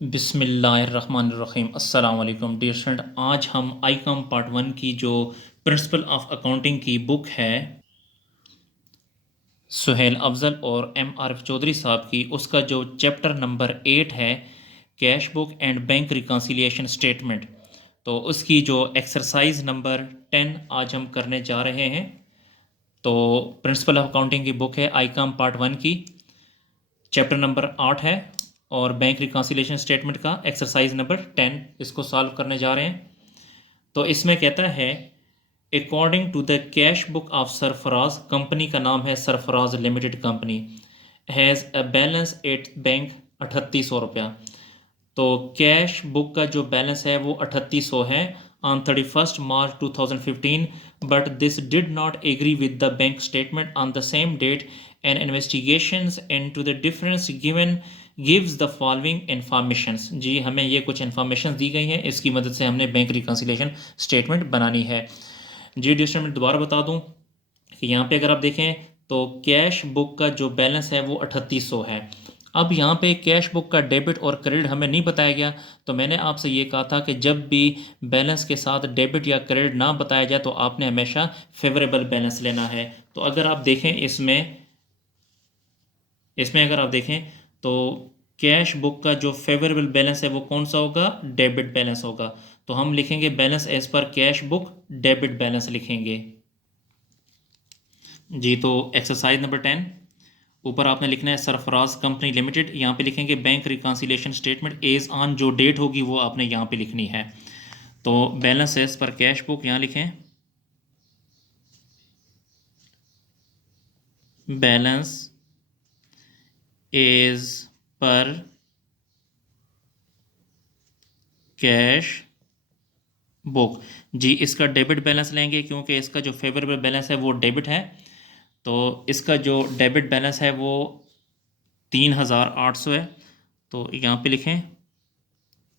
बिस्मिल्लाहिर्रहमानिर्रहीम अस्सलाम वालेकुम डियर स्टूडेंट। आज हम आईकॉम पार्ट 1 की जो प्रिंसिपल ऑफ अकाउंटिंग की बुक है सुहेल अफजल और एम आरिफ चौधरी साहब की, उसका जो चैप्टर नंबर 8 है cash book and bank reconciliation statement, तो उसकी जो एक्सरसाइज नंबर 10 आज हम करने जा रहे हैं। तो प्रिंसिपल ऑफ अकाउंटिंग की बुक है आईकॉम पार्ट 1 की, चैप्टर नंबर 8 है और बैंक रिकन्सिलिएशन स्टेटमेंट का एक्सरसाइज नंबर 10 इसको सॉल्व करने जा रहे हैं। तो इसमें कहता है according to the cash book of Sarfaraz, company का नाम है Sarfaraz limited company, has a balance at bank 3800 रुपया। तो कैश बुक का जो बैलेंस है वो 3800 है on 31 March 2015, but this did not agree with the bank statement on the same date and investigations into the difference given gives the following informations. जी हमें ये कुछ इन्फॉर्मेशन दी गई हैं, इसकी मदद से हमने बैंक रिकन्सिलिएशन स्टेटमेंट बनानी है। जी डिस्ट्रीब्यूट में दोबारा बता दूं कि यहाँ पे अगर आप देखें तो कैश बुक का जो बैलेंस है वो 3800 है। अब यहाँ पे कैश बुक का डेबिट और क्रेडिट हमें नहीं बताया गया, तो मैंने आपसे ये कहा था कि जब भी बैलेंस के साथ डेबिट या क्रेडिट ना बताया जाए तो आपने हमेशा फेवरेबल बैलेंस लेना है। तो अगर आप देखें इसमें इसमें अगर आप देखें तो कैश बुक का जो फेवरेबल बैलेंस है वो कौन सा होगा, डेबिट बैलेंस होगा। तो हम लिखेंगे balance as per cash book debit balance लिखेंगे। जी तो एक्सरसाइज नंबर 10 ऊपर आपने लिखना है सरफराज कंपनी लिमिटेड, यहाँ पे लिखेंगे bank reconciliation statement as on, जो डेट होगी वो आपने यहाँ पे लिखनी है। तो balance as per cash book यहाँ लिखें, balance as per cash book. जी इसका डेबिट बैलेंस लेंगे क्योंकि इसका जो फेवरेबल बैलेंस है वो डेबिट है, तो इसका जो डेबिट बैलेंस है वो 3800 है। तो यहाँ पे लिखें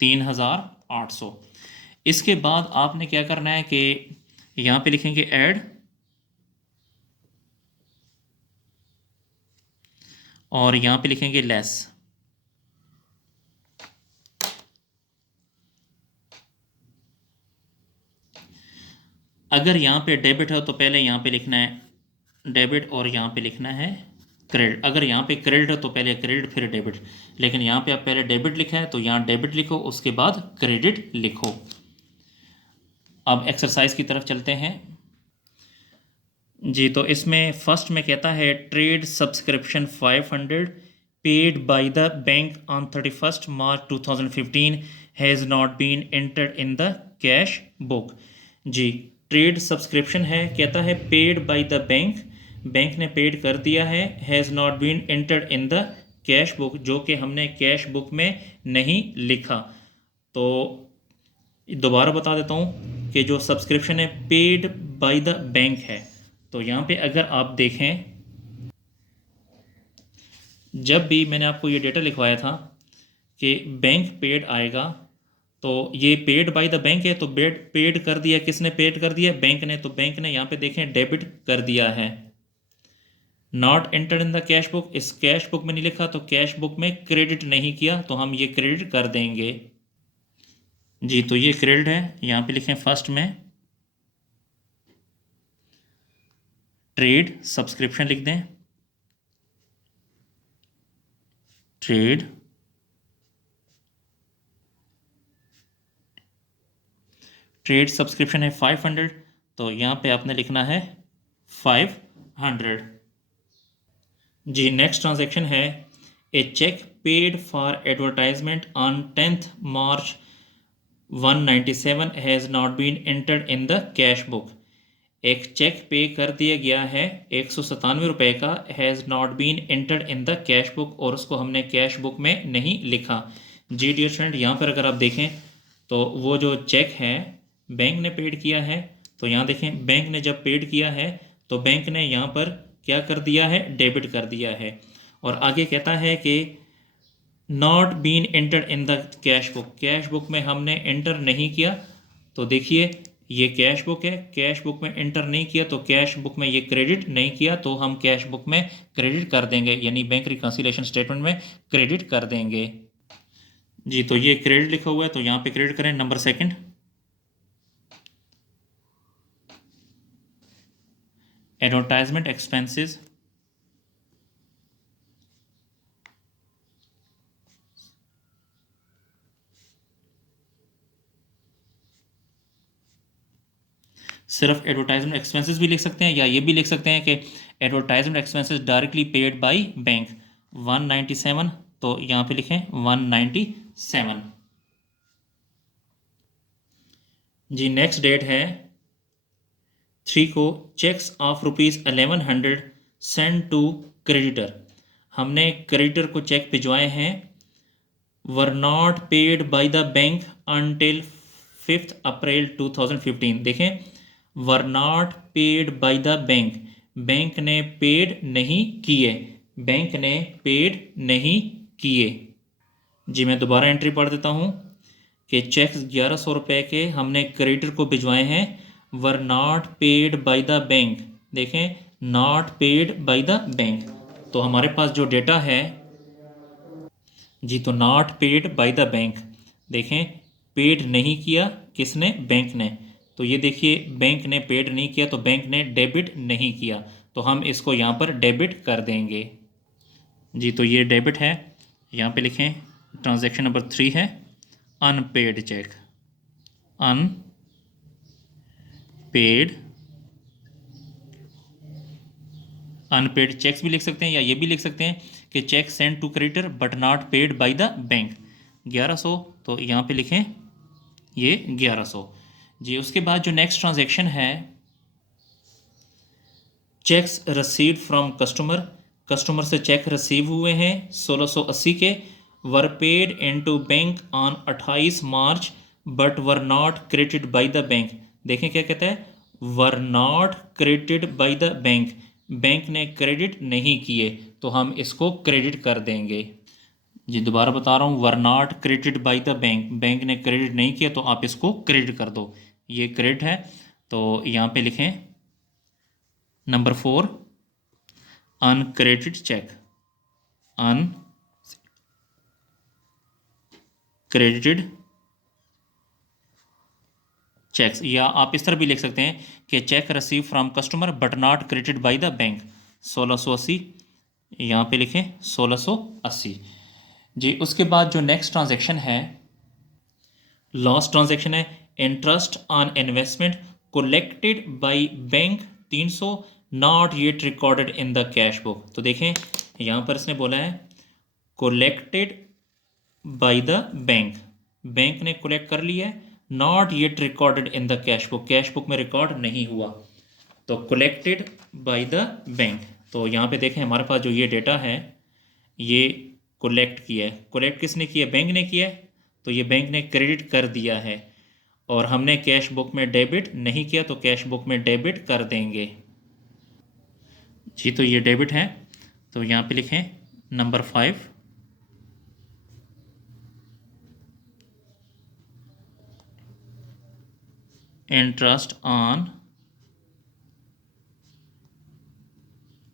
3800। इसके बाद आपने क्या करना है कि यहाँ पे लिखेंगे ऐड और यहाँ पे लिखेंगे लेस। अगर यहाँ पे डेबिट है तो पहले यहाँ पे लिखना है डेबिट और यहाँ पे लिखना है क्रेडिट। अगर यहाँ पे क्रेडिट है तो पहले क्रेडिट फिर डेबिट, लेकिन यहाँ पे आप पहले डेबिट लिखा है तो यहाँ डेबिट लिखो उसके बाद क्रेडिट लिखो। अब एक्सरसाइज की तरफ चलते हैं। जी तो इसमें फर्स्ट में कहता है trade subscription 500 paid by the bank on 31 March 2015 has not been entered in the cash book. जी ट्रेड सब्सक्रिप्शन है, कहता है paid by the bank, bank ने पेड कर दिया है, has not been entered in the cash book, जो कि हमने कैश बुक में नहीं लिखा। तो दोबारा बता देता हूँ कि जो सब्सक्रिप्शन है पेड बाय द बैंक है, तो यहाँ पे अगर आप देखें जब भी मैंने आपको ये डेटा लिखवाया था कि बैंक पेड आएगा, तो ये पेड बाय द बैंक है, तो पेड कर दिया, किसने पेड कर दिया, बैंक ने। तो बैंक ने यहाँ पे देखें डेबिट कर दिया है। Not entered in the cash book, इस कैश बुक में नहीं लिखा तो कैश बुक में क्रेडिट नहीं किया, तो हम ये क्रेडिट कर देंगे। जी तो ये क्रेडिट है, यहाँ पे लिखें फर्स्ट में ट्रेड सब्सक्रिप्शन लिख दें, ट्रेड ट्रेड सब्सक्रिप्शन है 500, तो यहाँ पे आपने लिखना है 500। जी नेक्स्ट ट्रांजैक्शन है a cheque paid for advertisement on 10th March 197 has not been entered in the cash book. एक चेक पे कर दिया गया है 197 रुपये का, has not been entered in the cash book, और उसको हमने कैश बुक में नहीं लिखा। जी डियर स्टूडेंट यहाँ पर अगर आप देखें तो वो जो चेक है बैंक ने पेड किया है, तो यहाँ देखें बैंक ने जब पेड किया है तो बैंक ने यहाँ पर क्या कर दिया है, डेबिट कर दिया है। और आगे कहता है कि not been entered in the cash book, cash book में हमने एंटर नहीं किया, तो देखिए ये कैश बुक है, कैश बुक में एंटर नहीं किया तो कैश बुक में ये क्रेडिट नहीं किया, तो हम कैश बुक में क्रेडिट कर देंगे, यानी बैंक रिकन्सिलिएशन स्टेटमेंट में क्रेडिट कर देंगे। जी, तो ये क्रेडिट लिखा हुआ है, तो यहाँ पे क्रेडिट करें नंबर सेकंड। एडवर्टाइजमेंट एक्सपेंसेस, सिर्फ एडवर्टाइजमेंट एक्सपेंसेस भी लिख सकते हैं, या ये भी लिख सकते हैं कि advertisement expenses directly paid by bank 197, तो यहाँ पे लिखें 197। जी, नेक्स्ट डेट है 3 को, cheques of ₹1100 send to creditor. हमने क्रेडिटर को चेक भिजवाए हैं, were not paid by the bank until 5 April 2015। देखें, were not paid by the bank, bank ने पेड नहीं किए, बैंक ने पेड नहीं किए। जी, मैं दोबारा एंट्री पढ़ देता हूँ कि चेक्स 1100 रुपये के हमने क्रेडिटर को भिजवाए हैं, were not paid by the bank. देखें, not paid by the bank, तो हमारे पास जो डेटा है जी, तो not paid by the bank, देखें पेड नहीं किया किसने, बैंक ने। तो ये देखिए, बैंक ने पेड नहीं किया, तो बैंक ने डेबिट नहीं किया, तो हम इसको यहाँ पर डेबिट कर देंगे। जी, तो ये डेबिट है, यहाँ पे लिखें ट्रांजैक्शन नंबर 3 है अनपेड चेक, अनपेड चेक्स भी लिख सकते हैं, या ये भी लिख सकते हैं कि cheque send to creditor but not paid by the bank 1100, तो यहाँ पे लिखें ये 1100। जी, उसके बाद जो नेक्स्ट ट्रांजैक्शन है, cheques received from customer, customer से चेक रिसीव हुए हैं 1680 के, were paid into bank on 28 March but were not credited by the bank. देखें क्या कहता है, were not credited by the bank, bank ने क्रेडिट नहीं किए, तो हम इसको क्रेडिट कर देंगे। जी, दोबारा बता रहा हूँ, वर not credited by the bank, bank ने क्रेडिट नहीं किया, तो आप इसको क्रेडिट कर दो, ये क्रेडिट है। तो यहाँ पे लिखें number 4 uncredited cheque, uncredited cheques, या आप इस तरह भी लिख सकते हैं कि cheque receive from customer but not credited by the bank 1680, यहाँ पे लिखें 1680। जी, उसके बाद जो नेक्स्ट ट्रांजैक्शन है, लास्ट ट्रांजैक्शन है interest on investment collected by bank 300 not yet recorded in the cash book. तो देखें, यहाँ पर इसने बोला है collected by the bank, bank ने कलेक्ट कर लिया है, not yet recorded in the cash book, cash book में रिकॉर्ड नहीं हुआ, तो कलेक्टेड बाय द बैंक। तो यहाँ पे देखें, हमारे पास जो ये डेटा है, ये कलेक्ट किया है, कलेक्ट किसने किया, बैंक ने किया है, तो ये बैंक ने क्रेडिट कर दिया है, और हमने कैश बुक में डेबिट नहीं किया, तो कैश बुक में डेबिट कर देंगे। जी, तो ये डेबिट है, तो यहाँ पे लिखें नंबर 5 इंटरेस्ट ऑन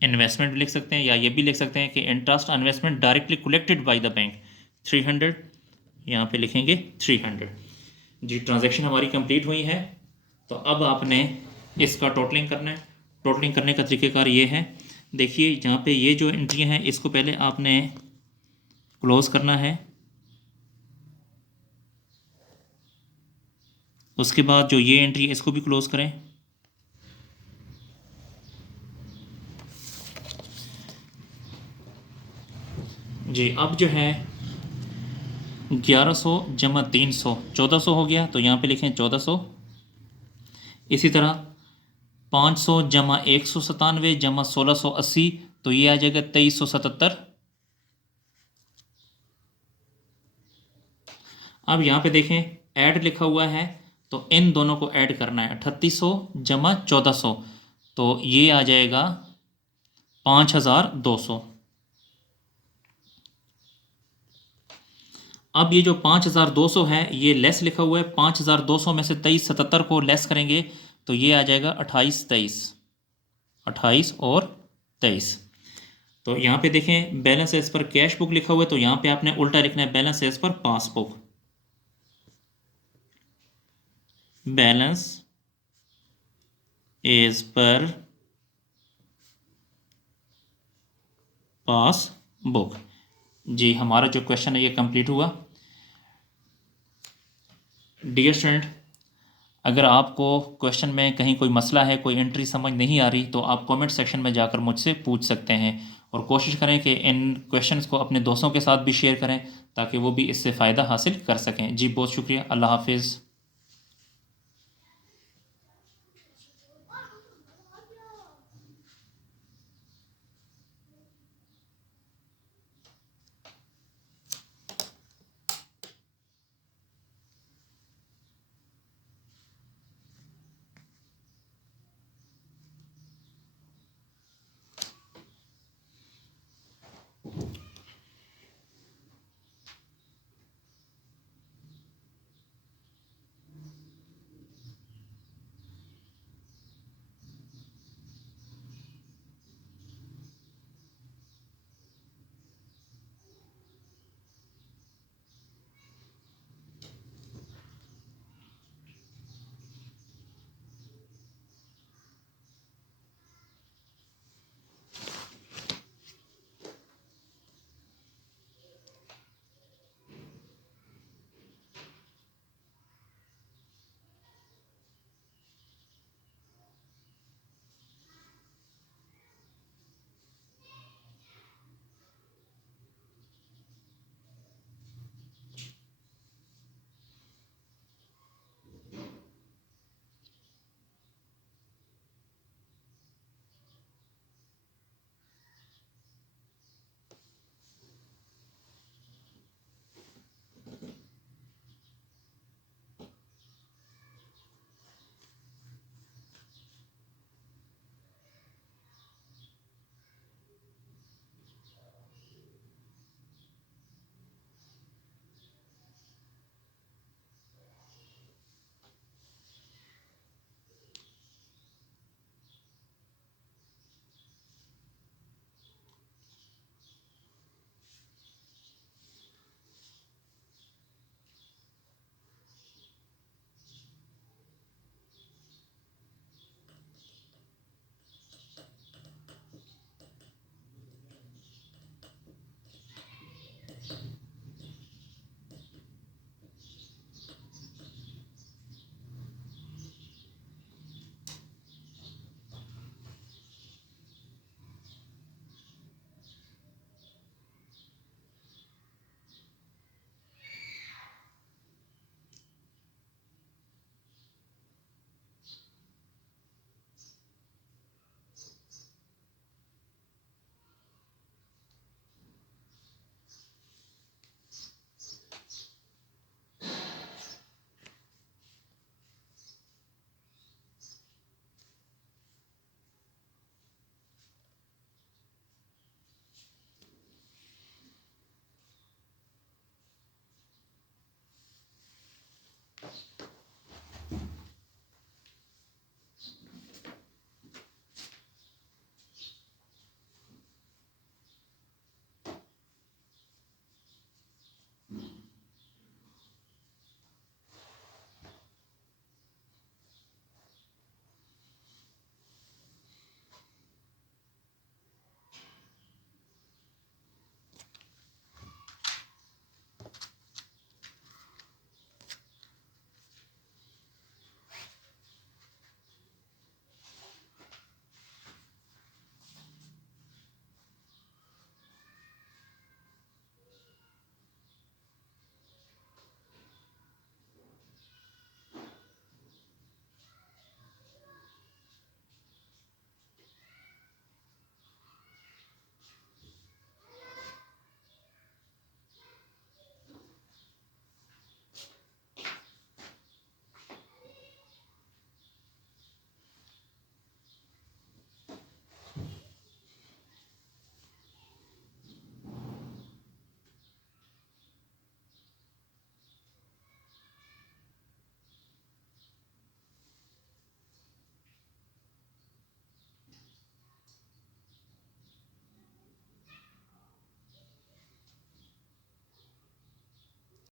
इन्वेस्टमेंट भी लिख सकते हैं, या ये भी लिख सकते हैं कि interest on investment directly collected by the bank 300, यहाँ पे लिखेंगे 300। जी, ट्रांजैक्शन हमारी कंप्लीट हुई है, तो अब आपने इसका टोटलिंग करना है। टोटलिंग करने का तरीक़ेकार ये है, देखिए यहाँ पे ये जो एंट्री हैं, इसको पहले आपने क्लोज़ करना है, उसके बाद जो ये एंट्री है इसको भी क्लोज़ करें। जी, अब जो है 1100 जमा 300 1400 हो गया, तो यहाँ पे लिखें 1400। इसी तरह 500 जमा 197 जमा 1680, तो ये आ जाएगा 2377। अब यहाँ पे देखें ऐड लिखा हुआ है, तो इन दोनों को ऐड करना है, 3800 जमा 1400, तो ये आ जाएगा 5200। अब ये जो 5200 है, ये लेस लिखा हुआ है, 5200 में से 2377 को लेस करेंगे, तो ये आ जाएगा 28 23, 28 और 23। तो यहाँ पे देखें balance as per cash book लिखा हुआ है, तो यहाँ पे आपने उल्टा लिखना है balance as per passbook. Balance as per passbook. जी हमारा जो क्वेश्चन है ये कंप्लीट हुआ। डियर स्टूडेंट, अगर आपको क्वेश्चन में कहीं कोई मसला है, कोई एंट्री समझ नहीं आ रही, तो आप कमेंट सेक्शन में जाकर मुझसे पूछ सकते हैं। और कोशिश करें कि इन क्वेश्चंस को अपने दोस्तों के साथ भी शेयर करें ताकि वो भी इससे फ़ायदा हासिल कर सकें। जी बहुत शुक्रिया, अल्लाह हाफिज़।